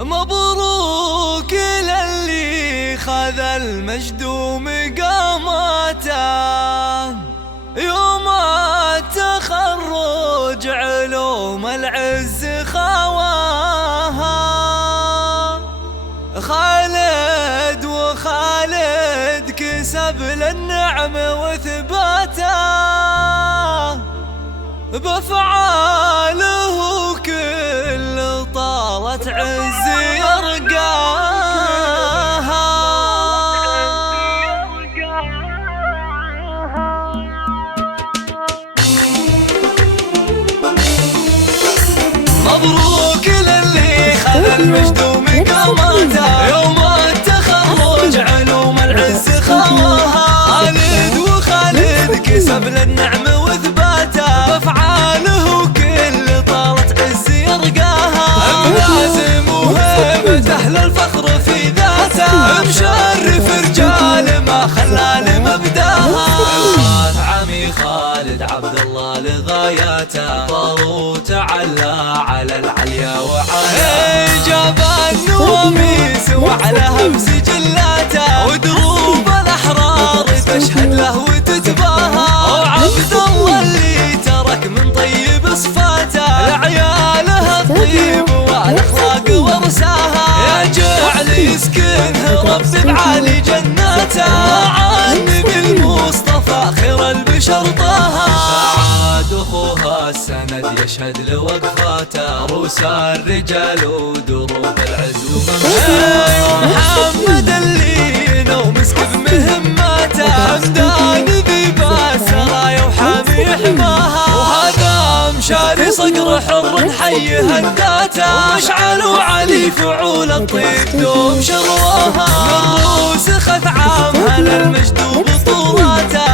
مبروك للي خذ المجد ومقاماته يوم التخرج، علوم العز خواها خالد، وخالد كسب للنعم وثباته بأفعاله كل طالت عز يرقاها. مبروك للي خذ المجد ومقاماته يوم التخرج، علوم العز خواها خالد، وخالد كسب للنعم وثباته بأفعاله كل طالت عز يرقاها. ملازم وهيبة أهل الفخر في ذاته، مشرف رجال ما خلى لمبداها. عمي خالد عبد الله لغاياته طار وتعلى على العليا وعلى جاب النواميس وعلى بسجلاته، ودروب الأحرار تشهد له وتتباهى. وعبد الله اللي ترك من طيب صفاته لعياله الطيب والأخلاق ورساها. يا جعل يسكنه رب بعالي جناته، مع النبي المصطفى خير البشر طه. سعاد اخوها السند يشهد لوقفاته، روس الرجال ودروب العز وممشاه. محمد اللي نومسك بمهماته، حمدان ذي السرايا وحامي حماها. وهذا مشاري صقر حر حي هداته، ومشعل وعلي فعول الطيب دوم شرواها. من روس خث عامها للمجد وبطولاته،